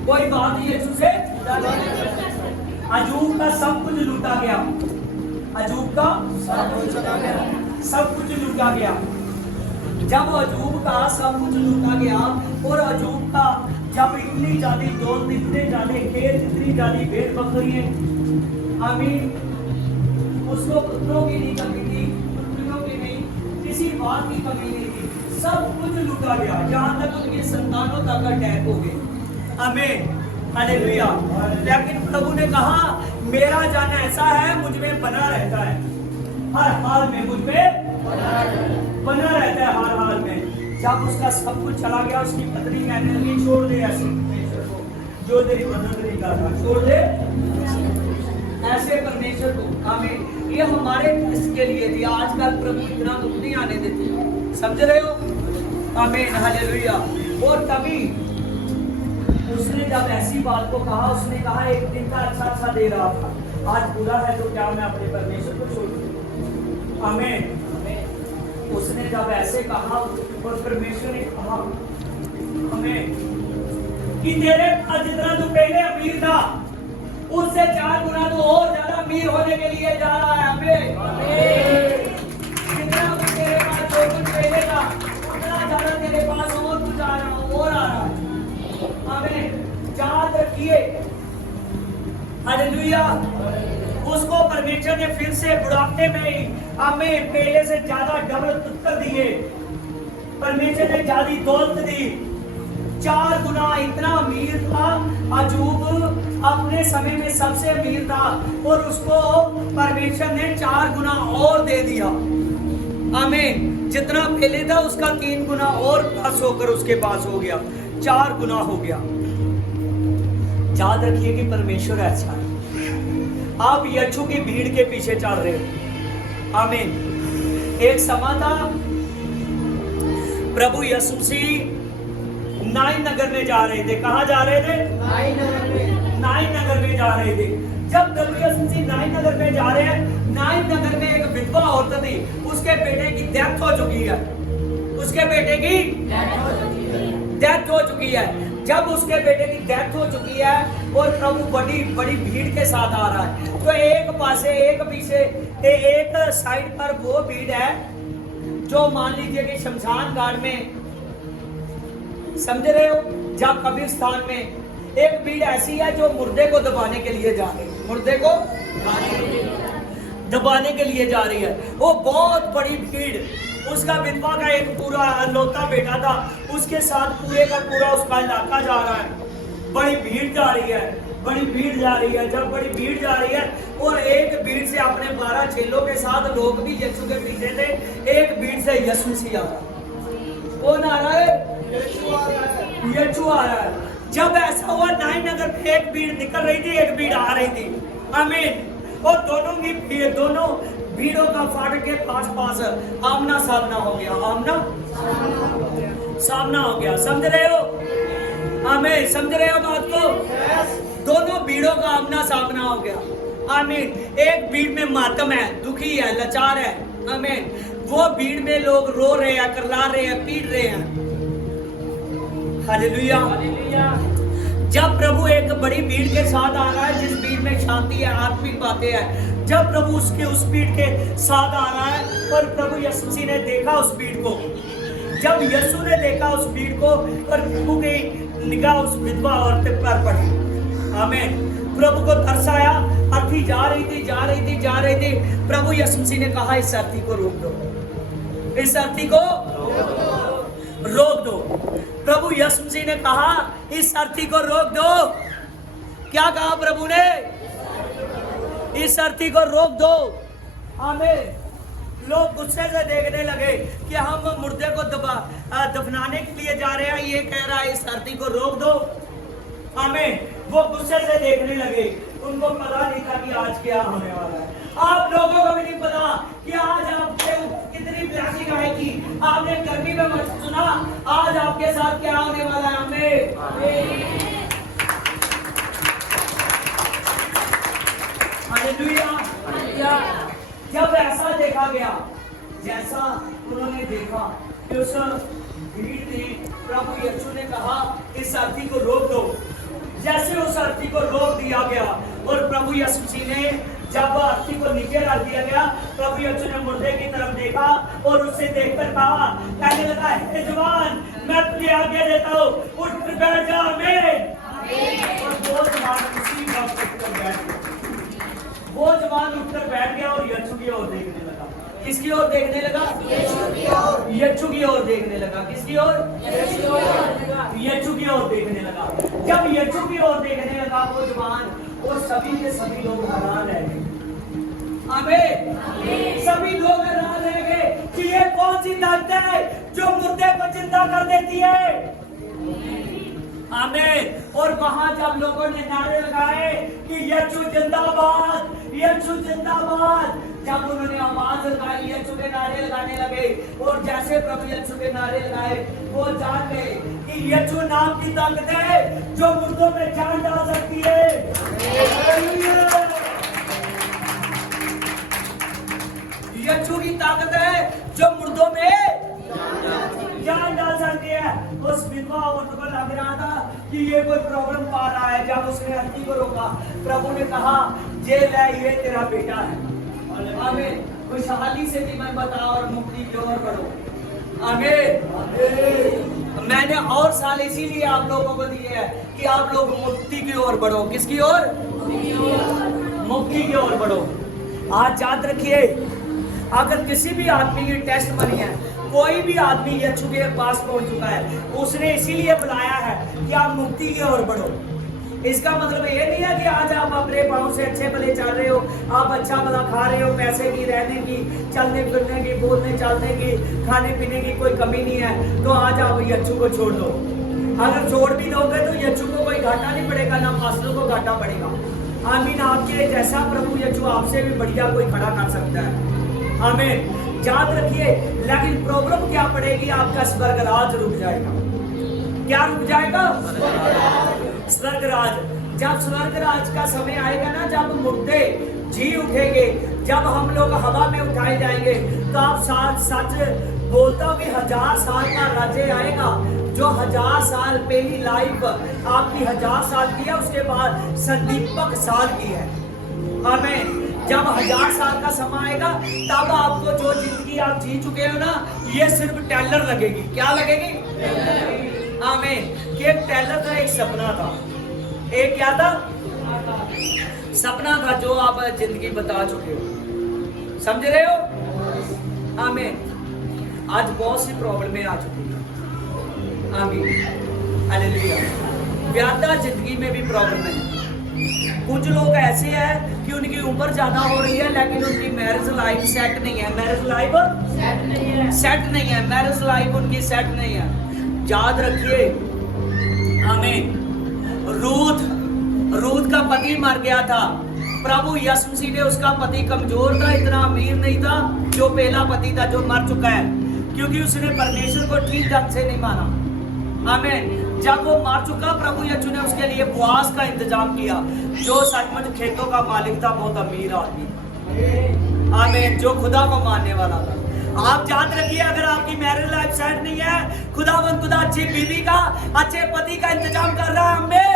कोई बात यीशु से जुदा नहीं कर सकती। अजूब का सब कुछ लूटा गया, अजूब का सब कुछ लूटा गया। जब अजूब का सब कुछ लूटा गया और अजूब का जब इतनी ज्यादा दौलत, इतने ज्यादा खेत, इतनी ज्यादा भेड़ बकरियां, आमीन, उसको पुत्रों की नहीं कमी थी, पुत्रियों की नहीं, किसी बात की कमी नहीं थी, सब कुछ लूटा गया। जहां तक उनके संतानों तक अटैक हो गए। आमीन। हालेलुया। लेकिन प्रभु ने कहा मेरा जान ऐसा है, मुझ में बना रहता है, हर हाल में मुझ में बना रहता है, हर हाल में। जब उसका सब कुछ चला गया, उसकी पत्नी कहने लगी छोड़ दे ऐसे परमेश्वर को जो तेरी मदद नहीं कर रहा, छोड़ दे ऐसे परमेश्वर को। आमीन। ये हमारे इसके लिए थी। आजकल प्रभु इतना दुख नहीं आने देते, समझ रहे हो? आमीन। हालेलुया। और तभी उसने जब ऐसी बात को कहा, उसने कहा एक दिन का अच्छा दे रहा था, आज बुरा है, तो क्या मैं अपने परमेश्वर को छोड़ दूं? आमीन। उसने जब ऐसे कहा और परमेश्वर ने कहा हमें कि तेरे पास जितना तू पहले अमीर था, उससे 4 गुना तो और ज्यादा अमीर होने के लिए जा रहा है। हमें जितना तेरे पास जो कुछ पहले था, उतना ज्यादा तेरे पास और कुछ आ रहा और आ रहा है। हमें याद रखिए। हालेलुया। उसको परमेश्वर ने फिर से बुढ़ापे में ही हमें पहले से ज्यादा डबल उत्तर दिए। परमेश्वर ने ज्यादा दौलत दी, 4 गुना। इतना अमीर था अजूब, अपने समय में सबसे अमीर था, और उसको परमेश्वर ने 4 गुना और दे दिया। आमीन। जितना पहले था उसका 3 गुना और पास होकर उसके पास हो गया, 4 गुना हो गया। याद रखिए कि परमेश्वर ऐसा है। आप यीशु की भीड़ के पीछे चल रहे हो। आमीन। एक समय था प्रभु यीशु मसीह नाइन नगर में जा रहे थे। कहाँ जा रहे थे? नाइन नगर में जा रहे थे। जब प्रभु यीशु मसीह नाइन नगर में जा रहे हैं, नाइन नगर में एक विधवा औरत थी, उसके बेटे की डेथ हो चुकी है। उसके बेटे की डेथ हो चुकी है। जब उसके बेटे की डेथ हो चुकी है और प्रभु बड़ी बड़ी भीड़ के साथ आ रहा है, तो एक पासे एक पीछे एक साइड पर वो भीड़ है जो मान लीजिए कि शमशान घाट में, समझ रहे हो, जब कब्रिस्तान में एक भीड़ ऐसी है जो मुर्दे को दबाने के लिए जा रही है, मुर्दे को दबाने के लिए जा रही है। वो बहुत बड़ी भीड़, उसका विधवा का एक पूरा लौता बेटा था, उसके साथ पूरे का पूरा उसका इलाका जा रहा है। बड़ी भीड़ जा रही है, बड़ी भीड़ जा रही है। जब बड़ी भीड़ जा रही है और एक भीड़ से अपने 12 चेलों के साथ लोग भी यीशु के पीछे थे, एक भीड़ से यीशु मसीह आ रहा है। कौन आ रहा है? यीशु आ रहा है। जब ऐसा हुआ, नाइन नगर में एक भीड़ निकल रही थी, एक भीड़ आ रही थी। आमीन। और दोनों की भीड़, दोनों भीड़ों का फाटक के पास आमना सामना हो गया। आमना सामना हो गया। समझ रहे हो? आमीन। समझ रहे हो बात को? दोनों भीड़ों का आमना सामना हो गया। आमीन। एक भीड़ में मातम है, दुखी है, लाचार है। आमीन। वो भीड़ में लोग रो रहे हैं, करला रहे हैं, पीट रहे हैं। हालेलुया। जब प्रभु एक बड़ी भीड़ के साथ आ रहा है, जिस भीड़ में शांति है, आत्मिक बातें हैं, जब प्रभु उसके उस भीड़ के साथ आ रहा है, और प्रभु यीशु मसीह ने देखा उस भीड़ को, जब यीशु ने देखा उस भीड़ को, और प्रभु की निगाह उस विधवा औरत पर पड़ी। आमीन। प्रभु को तरस आया, अर्थी जा रही थी। प्रभु यीशु मसीह ने कहा, इस अर्थी को रोक दो, इस अर्थी को रोक दो। प्रभु यीशु मसीह ने कहा, इस अर्थी को रोक दो। क्या कहा प्रभु ने? इस अर्थी को रोक दो। आमीन। लोग गुस्से से देखने लगे कि हम मुर्दे को दफनाने के लिए जा रहे हैं, ये कह रहा है इस अर्थी को रोक दो। आमीन। वो गुस्से से देखने लगे, उनको पता नहीं था कि आज क्या होने वाला है। आप लोगों को भी नहीं पता कि आज आपके कितनी ब्लेसिंग आएगी। आपने गर्मी में मत सुना, आज आपके साथ क्या होने वाला है। आमीन। हालेलुया। जब ऐसा देखा गया, जैसा उन्होंने देखा कि उस भीड़ थी, प्रभु यीशु ने कहा, इस अर्थी को रोक दो। जैसे उस अर्थी को रोक दिया गया, और प्रभु यीशु मसीह ने जब अर्थी को नीचे रख दिया गया, प्रभु यीशु ने मुर्दे की तरफ देखा और उससे देखकर कहा, कहने लगा, हे जवान, मैं तुझे आज्ञा देता हूँ, उठ कर बैठ जा। आमीन। और वो जवान उसी वक्त उठकर बैठ गया। वो जवान उठकर बैठ गया और यीशु की ओर देखने लगा। किसकी ओर देखने लगा? यीशु की ओर देखने लगा। किसकी ओर? यीशु की ओर देखने लगा। जब यीशु की ओर देखने लगा वो जवान, वो सभी के सभी लोग हैरान रह गए। आमीन। सभी लोग हैरान रह गए कि ये कौन सी ताकत है जो मुर्दे को जिंदा कर देती है। आमीन। और वहां जब लोगों ने नारे लगाए कि यीशु जिंदाबाद, यीशु जिंदाबाद, जब उन्होंने आवाज लगाई, यीशु के नारे लगाने लगे, और जैसे प्रभु यीशु के नारे लगाए, वो जान गए कि यीशु नाम की ताकत है जो मुर्दों में जान डाल सकती है। यीशु की ताकत है जो मुर्दों में जान डाल सकती है। उस विधवा औरत को लग रहा था कि ये कोई प्रॉब्लम पा रहा है। जब उसने अर्थी को रोका, प्रभु ने कहा, ये ले, ये तेरा बेटा है। आमीन। खुशहाली से भी मैं बताओ और मुक्ति की ओर बढ़ो। आमीन। मैंने और साल इसीलिए आप लोगों को दिए हैं कि आप लोग मुक्ति की ओर बढ़ो। किसकी ओर? मुक्ति की ओर बढ़ो। आज याद रखिए, अगर किसी भी आदमी की टेस्ट बनी है, कोई भी आदमी यीशु के पास पहुंच चुका है, उसने इसीलिए बुलाया है कि आप मुक्ति की ओर बढ़ो। इसका मतलब ये नहीं है कि आज आप अपने पाँव से अच्छे भले चल रहे हो, आप अच्छा भला खा रहे हो, पैसे की, रहने की, चलने फिरने की, बोलने चालने की, खाने पीने की कोई कमी नहीं है, तो आज आप यीशु को छोड़ दो। अगर छोड़ भी दोगे तो यीशु को कोई घाटा नहीं पड़ेगा, ना पास्टर को घाटा पड़ेगा। आमीन। आपके जैसा प्रभु यीशु आपसे भी बढ़िया कोई खड़ा कर सकता है। आमीन। याद रखिए, लेकिन प्रॉब्लम क्या पड़ेगी? आपका स्वर्ग राज रुक जाएगा। क्या रुक जाएगा? स्वर्ग राज। जब स्वर्ग राज का समय आएगा ना, जब मुर्दे जी उठेंगे, जब हम लोग हवा में उठाए जाएंगे, तो आप साथ सच बोलता हूँ कि 1000 साल का राज्य आएगा। जो 1000 साल पहली लाइफ आपकी 1000 साल की है, उसके बाद संदीपक साल की है। आमीन। जब 1000 साल का समय आएगा, तब आपको जो जिंदगी आप जी चुके हो ना, ये सिर्फ टेलर लगेगी। क्या लगेगी? आमीन। कि एक टेलर का एक सपना था। एक क्या था? सपना था जो आप जिंदगी बता चुके हो। समझ रहे हो? आमीन। आज बहुत सी प्रॉब्लमें आ चुकी हैं। आमीन। हालेलुया। व्यादा जिंदगी में भी प्रॉब्लम है। कुछ लोग ऐसे हैं कि उनकी उम्र ज्यादा हो रही है, लेकिन उनकी मैरिज लाइफ सेट नहीं है। मैरिज लाइफ सेट नहीं है। मैरिज लाइफ उनकी सेट नहीं है। याद रखिए। आमीन। रूथ का पति मर गया था। प्रभु यीशु मसीह ने, उसका पति कमजोर था, इतना अमीर नहीं था जो पहला पति था जो मर चुका है, क्योंकि उसने परमेश्वर को ठीक ढंग से नहीं माना। आमीन। जब वो मर चुका, प्रभु यीशु ने उसके लिए बुआस का इंतजाम किया, जो सचमुच खेतों का मालिक था, बहुत अमीर आदमी था। आमीन। जो खुदा को मानने वाला था। आप याद रखिए, अगर आपकी मैरिज लाइफ सेट नहीं है, खुदा अच्छी बीवी का, अच्छे पति का इंतजाम कर रहा है। हमें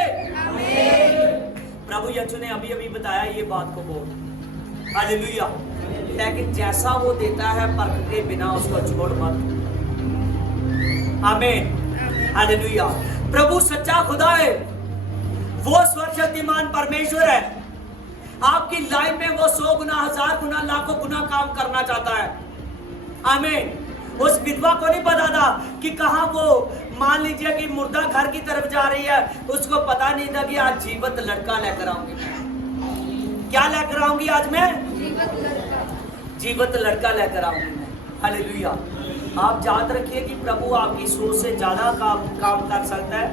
प्रभु यीशु ने अभी अभी बताया ये बात को बहुत। हालेलुया। लेकिन जैसा वो देता है, परख के बिना उसको छोड़ मत। आमीन। हालेलुया। प्रभु सच्चा खुदा है, वो सर्वशक्तिमान परमेश्वर है। आपकी लाइफ में वो 100 गुना, 1000 गुना, लाखों गुना काम करना चाहता है। आमीन। उस विधवा को नहीं पता था कि कहां वो, मान लीजिए कि मुर्दा घर की तरफ जा रही है, उसको पता नहीं था कि आज जीवित लड़का लेकर आऊंगी। क्या लेकर आऊंगी आज मैं? जीवित लड़का लेकर आऊंगी मैं। हालेलुया। आप याद रखिए कि प्रभु आपकी सोच से ज्यादा काम कर सकता है।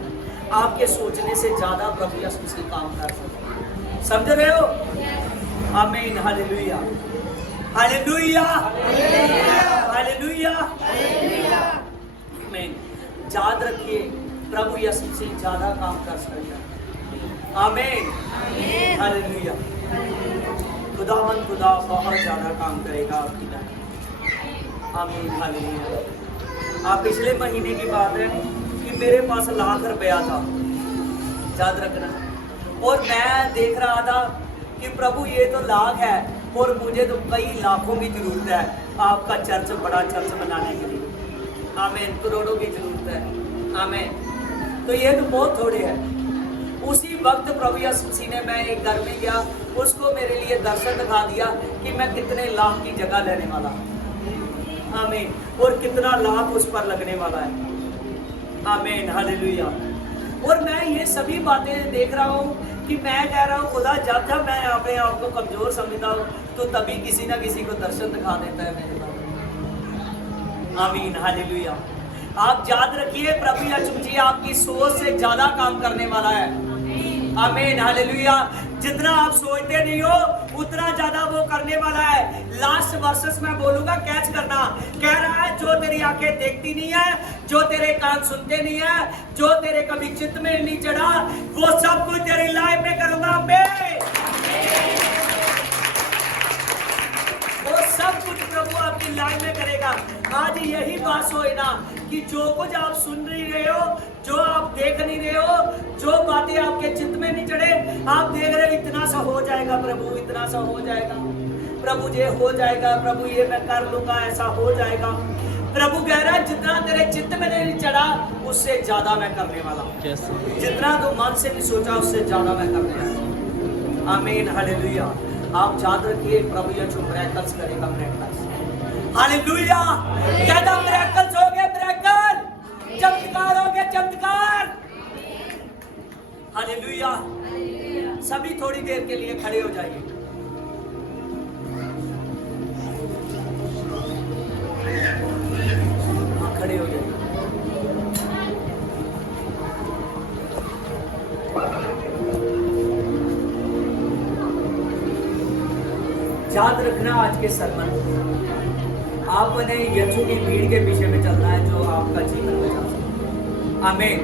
आपके सोचने से ज्यादा प्रभु यीशु मसीह काम कर सकता है। समझ रहे हो? आमीन। हालेलुया। हालेलुया। हालेलुया। आमीन। याद रखिए, प्रभु यीशु मसीह ज्यादा काम कर सकता है। आमीन। हालेलुया। खुदावंद खुदा बहुत ज्यादा काम करेगा आपकी लाइफ। आमीन। हालेलुया। आप पिछले महीने की बात है कि मेरे पास लाख रुपया था, याद रखना, और मैं देख रहा था कि प्रभु ये तो लाख है और मुझे तो कई लाखों की जरूरत है आपका चर्च, बड़ा चर्च बनाने के लिए। आमीन। करोड़ों की जरूरत है। आमीन। तो ये तो बहुत थोड़े है। उसी वक्त प्रभु यीशु मसीह ने, मैं एक घर में गया, उसको मेरे लिए दर्शन दिखा दिया कि मैं कितने लाख की जगह लेने वाला। आमीन। और कितना लाख उस पर लगने वाला है। आमीन। हालेलुया। और मैं ये सभी बातें देख रहा हूँ कि मैं कह रहा हूँ, खुदा जब मैं अपने आप को कमजोर समझता हूँ, तो तभी किसी ना किसी को दर्शन दिखा देता है मेरे पास। आमीन। हालेलुया। आप याद रखिए, प्रभु यीशु मसीह आपकी सोच से ज्यादा काम करने वाला है। आमीन। हालेलुया। जितना आप सोचते नहीं हो, उतना ज्यादा वो करने वाला है। लास्ट वर्सेस में बोलूंगा, कैच करना। कह रहा है, जो तेरी आंखें देखती नहीं है, जो तेरे कान सुनते नहीं है, जो तेरे कभी चित्त में नहीं चढ़ा, वो सब कुछ तेरी लाइफ में करूंगा मैं। वो सब कुछ प्रभु आपकी लाइफ में करेगा। आज यही बात सोए ना कि जो कुछ आप सुन नहीं रहे हो, जो आप देख नहीं रहे हो, जो बातें आपके चित्त में नहीं चढ़े, आप देख रहे हो इतना सा हो जाएगा प्रभु, इतना सा हो जाएगा प्रभु, ये हो जाएगा प्रभु, ये मैं कर लूंगा, ऐसा हो जाएगा। प्रभु कह रहा है, जितना तेरे चित्त में नहीं चढ़ा, उससे ज्यादा मैं करने वाला हूं। जितना तो मन से नहीं सोचा, उससे ज्यादा मैं करने वाला। आमीन। हालेलुया। आप याद रखिए, प्रभु यीशु मिरेकल्स करेगा। मिरेकल्स। हालेलुया। कहता मिरेकल्स हो गए, मिरेकल, चमत्कार हो गए, चमत्कार। हालेलुया। सभी थोड़ी देर के लिए खड़े हो जाइए। खड़े हो जाइए। याद रखना, आज के सरमन आपने यीशु की भीड़ के पीछे में चलना है, जो आपका जीवन बचा सकता है। आमीन।